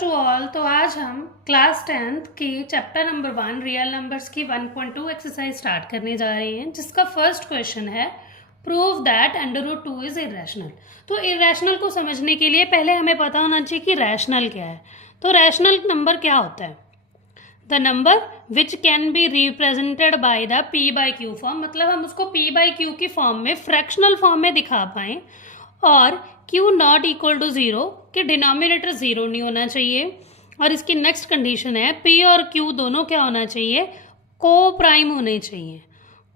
To all. तो आज हम क्लास 10th की चैप्टर नंबर 1 रियल नंबर्स की 1.2 एक्सरसाइज स्टार्ट करने जा रहे हैं, जिसका फर्स्ट क्वेश्चन है प्रूव दैट √2 इज इरेशनल। तो इरेशनल को समझने के लिए पहले हमें पता होना चाहिए कि रैशनल क्या है। तो रैशनल नंबर क्या होता है? The number which can be represented by the p by Q form, मतलब हम उसको p बाई क्यू की फॉर्म में, फ्रैक्शनल फॉर्म में दिखा पाएँ, और q नॉट इक्वल टू 0 कि डिनोमिनेटर 0 नहीं होना चाहिए। और इसकी नेक्स्ट कंडीशन है p और q दोनों क्या होना चाहिए? को प्राइम होने चाहिए।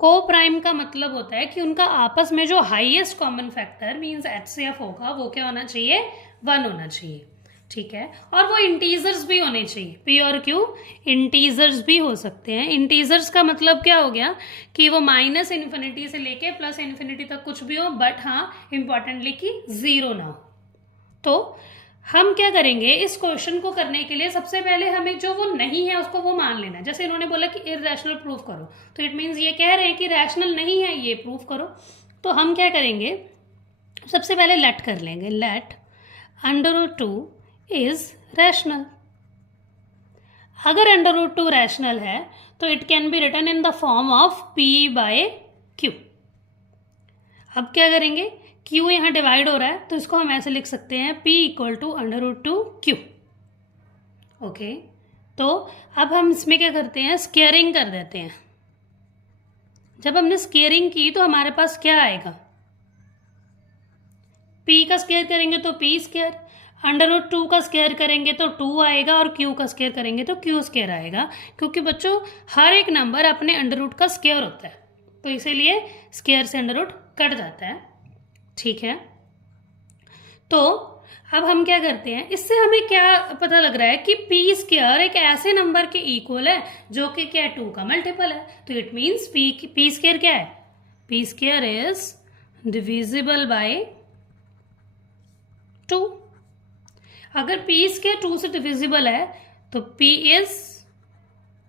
को प्राइम का मतलब होता है कि उनका आपस में जो highest common factor means HCF होगा वो क्या होना चाहिए? 1 होना चाहिए। ठीक है, और वो इंटीजर्स भी होने चाहिए। p और q इंटीजर्स भी हो सकते हैं। इंटीजर्स का मतलब क्या हो गया कि वो -∞ से लेके +∞ तक कुछ भी हो, बट हाँ इंपॉर्टेंटली कि 0 ना हो। तो हम क्या करेंगे इस क्वेश्चन को करने के लिए, सबसे पहले हमें जो वो नहीं है उसको वो मान लेना। जैसे इन्होंने बोला कि इररेशनल प्रूफ करो, तो इट मीन्स ये कह रहे हैं कि रैशनल नहीं है, ये प्रूफ करो। तो हम क्या करेंगे, सबसे पहले लेट कर लेंगे, लेट √2 इज रैशनल। अगर √2 रैशनल है तो it can be written in the form of p by q। अब क्या करेंगे, q यहाँ डिवाइड हो रहा है तो इसको हम ऐसे लिख सकते हैं p equal to √2q। Okay, तो अब हम इसमें क्या करते हैं, स्क्वेयरिंग कर देते हैं। जब हमने स्क्वेयरिंग की तो हमारे पास क्या आएगा, p का स्क्वायर करेंगे तो p स्क्वायर, √2 का स्क्वायर करेंगे तो 2 आएगा, और q का स्क्वायर करेंगे तो q स्क्वायर आएगा। क्योंकि बच्चों हर एक नंबर अपने अंडर का स्क्वायर होता है, तो इसीलिए स्क्वायर से अंडर कट जाता है। ठीक है, तो अब हम क्या करते हैं, इससे हमें क्या पता लग रहा है कि p स्क्वायर एक ऐसे नंबर के इक्वल है जो कि क्या है, 2 का मल्टीपल है। तो इट मीन्स p स्क्वायर क्या है, p square is divisible by 2। अगर p स्क्वायर 2 से डिविजिबल है तो p is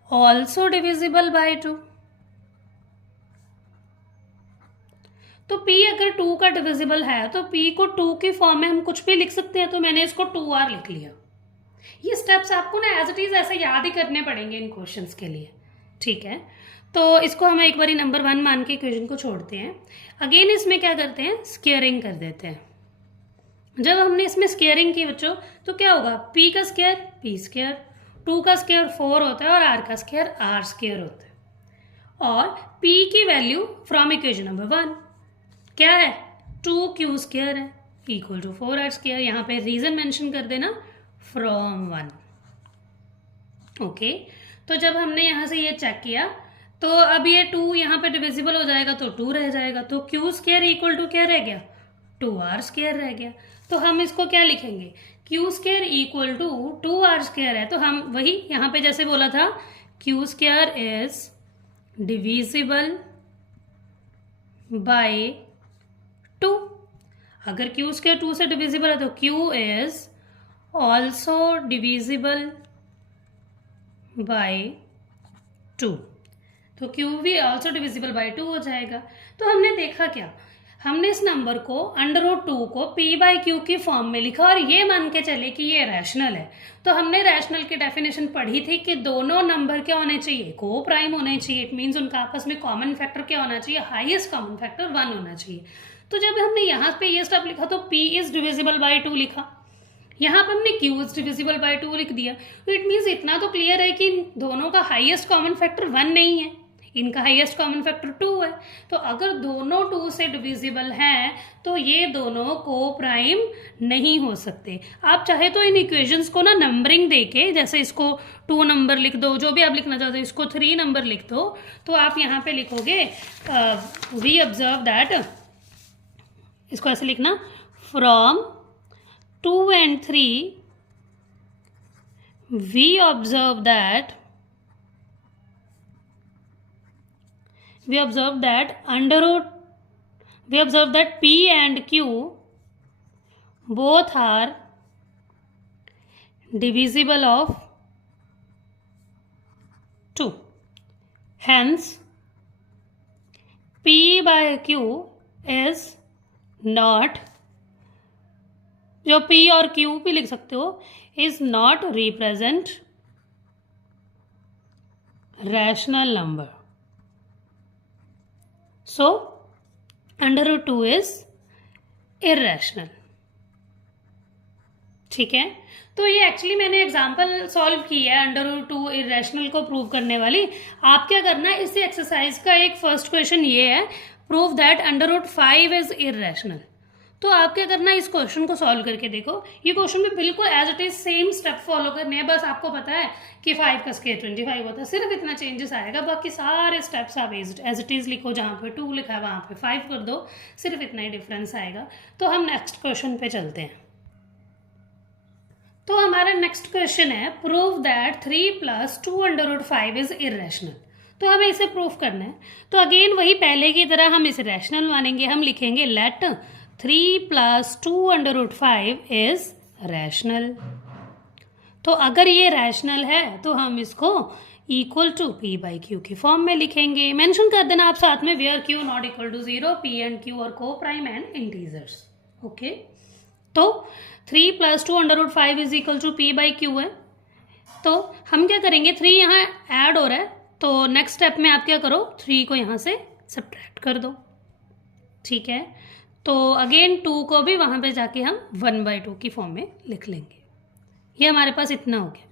also divisible by 2। तो p अगर 2 का डिविजिबल है तो p को 2 की फॉर्म में हम कुछ भी लिख सकते हैं, तो मैंने इसको 2r लिख लिया। ये स्टेप्स आपको ना एज इट इज ऐसे याद ही करने पड़ेंगे इन क्वेश्चंस के लिए। ठीक है, तो इसको हम एक बारी नंबर 1 मान के इक्वेशन को छोड़ते हैं। अगेन इसमें क्या करते हैं, स्क्वेयरिंग कर देते हैं। जब हमने इसमें स्क्वेयरिंग की बच्चों तो क्या होगा, p का स्क्वायर p स्क्वायर, 2 का स्क्वायर 4 होता है, और r का स्क्वायर r स्क्वायर होता है। और p की वैल्यू फ्रॉम इक्वेशन नंबर 1 क्या है, 2q स्क्वायर है इक्वल टू 4r स्क्वायर। यहाँ पे रीजन मेंशन कर देना, फ्रॉम 1। ओके, तो जब हमने यहाँ से ये चेक किया तो अब ये 2 यहाँ पे डिविजिबल हो जाएगा तो 2 रह जाएगा, तो q स्क्वायर इक्वल टू क्या रह गया, 2r स्क्वायर रह गया। तो हम इसको क्या लिखेंगे, q square equal to 2r square है, तो हम वही यहाँ पे जैसे बोला था, q square is divisible by 2। अगर q स्क्वायर 2 से डिविजिबल है तो q is also divisible by 2, तो q भी ऑल्सो डिविजिबल बाय 2 हो जाएगा। तो हमने देखा क्या, हमने इस नंबर को √2 को p बाई क्यू की फॉर्म में लिखा और ये मान के चले कि ये रैशनल है। तो हमने रैशनल की डेफिनेशन पढ़ी थी कि दोनों नंबर क्या होने चाहिए, को प्राइम होने चाहिए। इट मीन्स उनका आपस में कॉमन फैक्टर क्या होना चाहिए, हाईएस्ट कॉमन फैक्टर 1 होना चाहिए। तो जब हमने यहाँ पे ये स्टेप लिखा तो p इज डिविजिबल बाय 2 लिखा, यहाँ पर हमने q इज डिविजिबल बाय 2 लिख दिया। तो इट मीन्स इतना तो क्लियर है कि इन दोनों का हाईएस्ट कॉमन फैक्टर 1 नहीं है, इनका हाईएस्ट कॉमन फैक्टर 2 है। तो अगर दोनों 2 से डिविजिबल हैं तो ये दोनों को प्राइम नहीं हो सकते। आप चाहे तो इन इक्वेशंस को ना नंबरिंग देके, जैसे इसको 2 नंबर लिख दो, जो भी आप लिखना चाहते हो, इसको 3 नंबर लिख दो, तो आप यहाँ पे लिखोगे वी ऑब्जर्व दैट, इसको ऐसे लिखना, from 2 and 3 we observe that p and q both are divisible of 2. Hence p by q is not जो पी और क्यू भी लिख सकते हो, is not represent rational number, so √2 is irrational. ठीक है, तो ये एक्चुअली मैंने एग्जांपल सॉल्व की है √2 इर्रेशनल को प्रूव करने वाली। आप क्या करना है, इसी एक्सरसाइज का एक फर्स्ट क्वेश्चन ये है, प्रूव दैट √5 इज इर्रेशनल। तो आप क्या करना है, इस क्वेश्चन को सॉल्व करके देखो। ये क्वेश्चन में बिल्कुल as it is same step follow करने हैं, बस आपको पता है कि 5 का स्क्वायर 25 होता है, सिर्फ इतना चेंजेस आएगा, बाकी सारे स्टेप्स आप एज इट इज लिखो, जहाँ पे 2 लिखा है वहाँ पे 5 कर दो, सिर्फ इतना ही डिफरेंस आएगा। तो हम नेक्स्ट क्वेश्चन पे चलते हैं। तो हमारा नेक्स्ट क्वेश्चन है, प्रूव दैट 3 + 2 √5 इज इर्रेशनल। तो हमें इसे प्रूव करना है। तो अगेन वही पहले की तरह हम इसे रैशनल मानेंगे, हम लिखेंगे लेट 3 + 2 √5 इज रैशनल। तो अगर ये रैशनल है तो हम इसको इक्वल टू P/Q की फॉर्म में लिखेंगे। मेंशन कर देना आप साथ में, where Q not equal to 0, P and Q और को प्राइम एंड इंटीजर्स। ओके, तो 3 + 2 √5 इज इक्वल टू P/Q है। तो हम क्या करेंगे, 3 यहाँ ऐड हो रहा है, तो नेक्स्ट स्टेप में आप क्या करो, 3 को यहाँ से सब्ट्रैक्ट कर दो। ठीक है, तो अगेन 2 को भी वहाँ पे जाके हम 1/2 की फॉर्म में लिख लेंगे। ये हमारे पास इतना हो गया।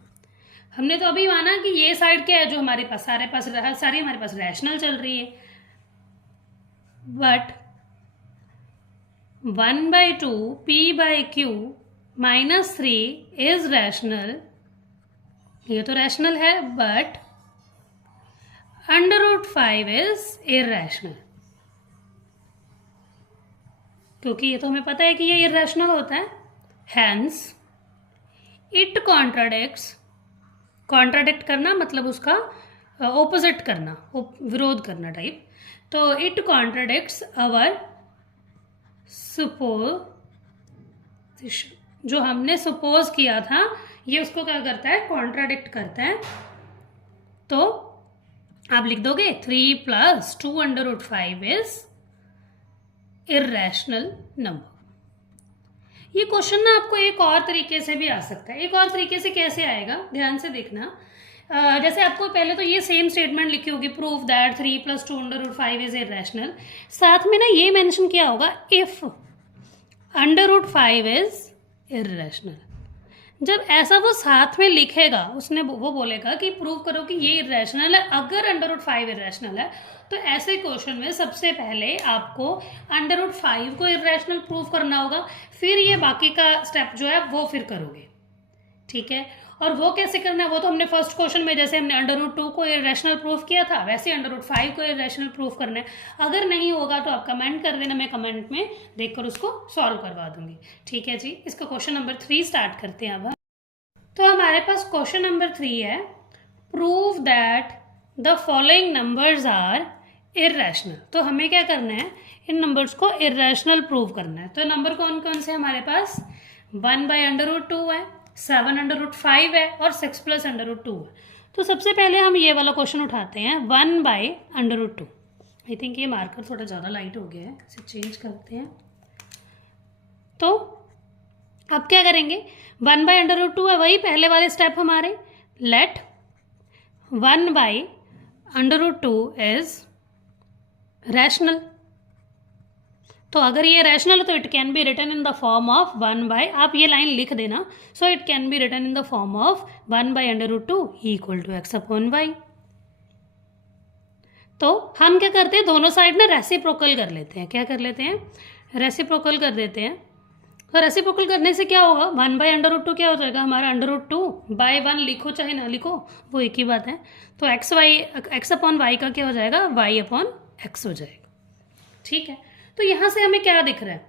हमने तो अभी माना कि ये साइड क्या है, जो हमारे पास सारी हमारे पास रैशनल चल रही है, बट 1/2 P/Q -3 इज रैशनल। ये तो रैशनल है, बट √5 इज इर्रेशनल, क्योंकि ये तो हमें पता है कि ये इर्रेशनल होता है। हैंस इट कॉन्ट्राडिक्ट करना मतलब उसका ऑपोजिट करना, विरोध करना टाइप। तो इट कॉन्ट्राडिक्ट्स अवर सुपोजिशन, जो हमने सपोज किया था ये उसको क्या करता है, कॉन्ट्राडिक्ट करता है। तो आप लिख दोगे 3 + 2 √5 इज इर्रेशनल नंबर। ये क्वेश्चन ना आपको एक और तरीके से भी आ सकता है। एक और तरीके से कैसे आएगा, ध्यान से देखना। जैसे आपको पहले तो ये सेम स्टेटमेंट लिखी होगी, प्रूव दैट 3 + 2 √5 इज इर्रेशनल। साथ में ना ये मेंशन किया होगा इफ √5 इज इर्रेशनल। जब ऐसा वो साथ में लिखेगा, उसने वो बोलेगा कि प्रूव करो कि ये इर्रेशनल है अगर √5 इर्रेशनल है। तो ऐसे क्वेश्चन में सबसे पहले आपको √5 को इर्रेशनल प्रूव करना होगा, फिर ये बाकी का स्टेप जो है वो फिर करोगे। ठीक है, और वो कैसे करना है, वो तो हमने फर्स्ट क्वेश्चन में जैसे हमने √2 को इर्रेशनल प्रूफ किया था, वैसे √5 को इर्रेशनल प्रूफ करना है। अगर नहीं होगा तो आप कमेंट कर देना, मैं कमेंट में देखकर उसको सॉल्व करवा दूंगी। ठीक है जी, इसका क्वेश्चन नंबर 3 स्टार्ट करते हैं अब। तो हमारे पास क्वेश्चन नंबर 3 है, prove that the following numbers are irrational. तो हमें क्या करना है, इन नंबर्स को इर्रेशनल प्रूव करना है। तो नंबर कौन कौन से हमारे पास, 1/√2 है, 7/5 है और 6 + √2 है। तो सबसे पहले हम ये वाला क्वेश्चन उठाते हैं, 1/√2। आई थिंक ये मार्कर थोड़ा ज़्यादा लाइट हो गया है, इसे चेंज करते हैं। तो अब क्या करेंगे, 1/√2 है, वही पहले वाले स्टेप हमारे, लेट 1/√2 इज रैशनल। तो अगर ये रैशनल है तो it can be written in the form of 1/, आप ये लाइन लिख देना, so it can be written in the form of 1/√2 equal to x/y। तो हम क्या करते हैं, दोनों साइड ना रेसिप्रोकल कर लेते हैं। क्या कर लेते हैं, रेसिप्रोकल कर देते हैं। तो रेसिप्रोकल करने से क्या होगा, 1/√2 क्या हो जाएगा हमारा, √2/1 लिखो चाहे ना लिखो वो एक ही बात है। तो x/y का क्या हो जाएगा, y/x हो जाएगा। ठीक है, तो यहाँ से हमें क्या दिख रहा है,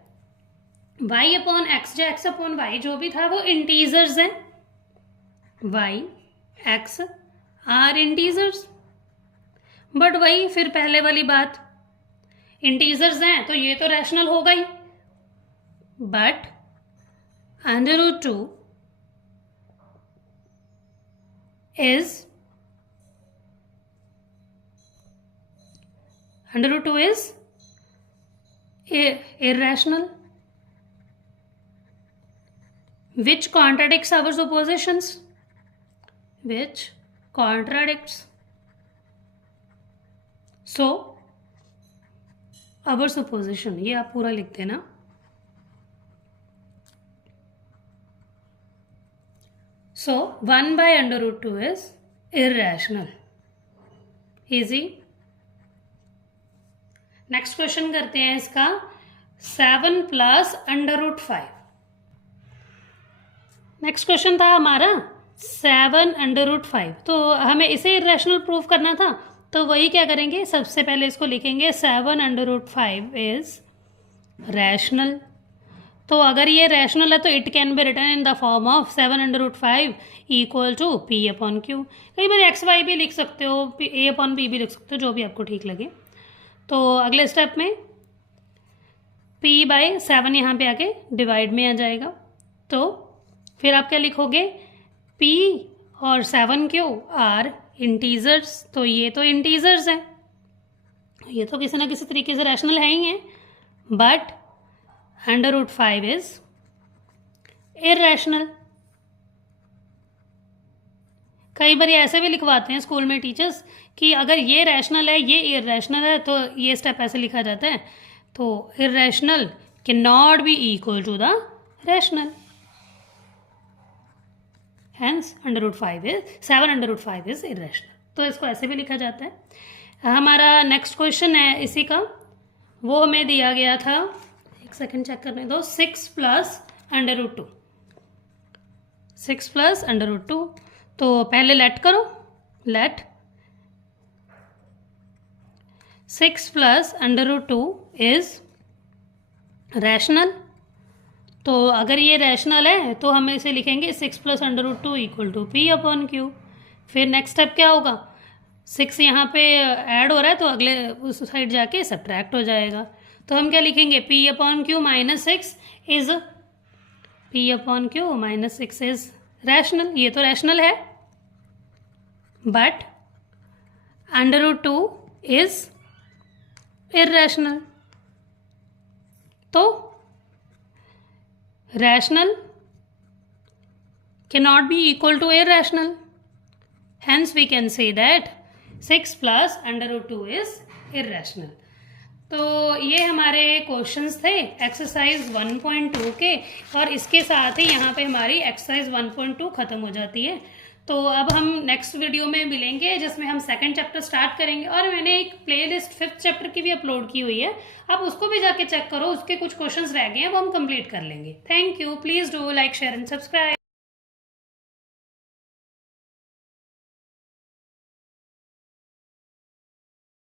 y/x जो x/y जो भी था वो इंटीजर्स हैं, y x are integers. But वही फिर पहले वाली बात, इंटीजर्स हैं तो ये तो रैशनल होगा ही, but √2 is irrational। Which contradicts our suppositions, which contradicts so our supposition, ये आप पूरा लिख देना। So 1/√2 is irrational. Easy. Next question करते हैं इसका 7 + √5। नेक्स्ट क्वेश्चन था हमारा 7 √5, तो हमें इसे इर्रेशनल प्रूव करना था, तो वही क्या करेंगे, सबसे पहले इसको लिखेंगे 7 √5 इज रैशनल। तो अगर ये रैशनल है तो it can be written in the form of 7 √5 equal to P/Q। कई बार XY भी लिख सकते हो, A/P भी लिख सकते हो, जो भी आपको ठीक लगे। तो अगले स्टेप में P/7 यहाँ पे आके डिवाइड में आ जाएगा, तो फिर आप क्या लिखोगे, P और 7Q आर इंटीजर्स, तो ये तो इंटीजर्स हैं, ये तो किसी ना किसी तरीके से रैशनल है ही हैं, बट √5 इज इर्रेशनल। कई बार ऐसे भी लिखवाते हैं स्कूल में टीचर्स कि अगर ये रैशनल है ये इर्रेशनल है, तो ये स्टेप ऐसे लिखा जाता है, तो irrational can not be equal to the rational, hence 7 √5 is irrational. तो इसको ऐसे भी लिखा जाता है। हमारा नेक्स्ट क्वेश्चन है इसी का, वो हमें दिया गया था, एक सेकंड चेक करने दो, 6 + √2। 6 + √2, तो पहले लेट करो, लेट 6 + √2 इज रैशनल। तो अगर ये रैशनल है तो हम इसे लिखेंगे 6 + √2 इक्वल टू P/Q। फिर नेक्स्ट स्टेप क्या होगा, 6 यहाँ पे ऐड हो रहा है तो अगले उस साइड जाके सब्ट्रैक्ट हो जाएगा, तो हम क्या लिखेंगे, P/Q -6 is P/Q -6 is rational. ये तो रैशनल है, बट √2 इज इर्रेशनल। तो rational cannot be equal to irrational, hence we can say that 6 + √2 is irrational। तो ये हमारे क्वेश्चंस थे एक्सरसाइज 1.2 के, और इसके साथ ही यहाँ पे हमारी एक्सरसाइज 1.2 ख़त्म हो जाती है। तो अब हम नेक्स्ट वीडियो में मिलेंगे जिसमें हम सेकंड चैप्टर स्टार्ट करेंगे, और मैंने एक प्लेलिस्ट 5th चैप्टर की भी अपलोड की हुई है, आप उसको भी जाके चेक करो, उसके कुछ क्वेश्चंस रह गए हैं वो हम कंप्लीट कर लेंगे। Thank you, please do like share and subscribe.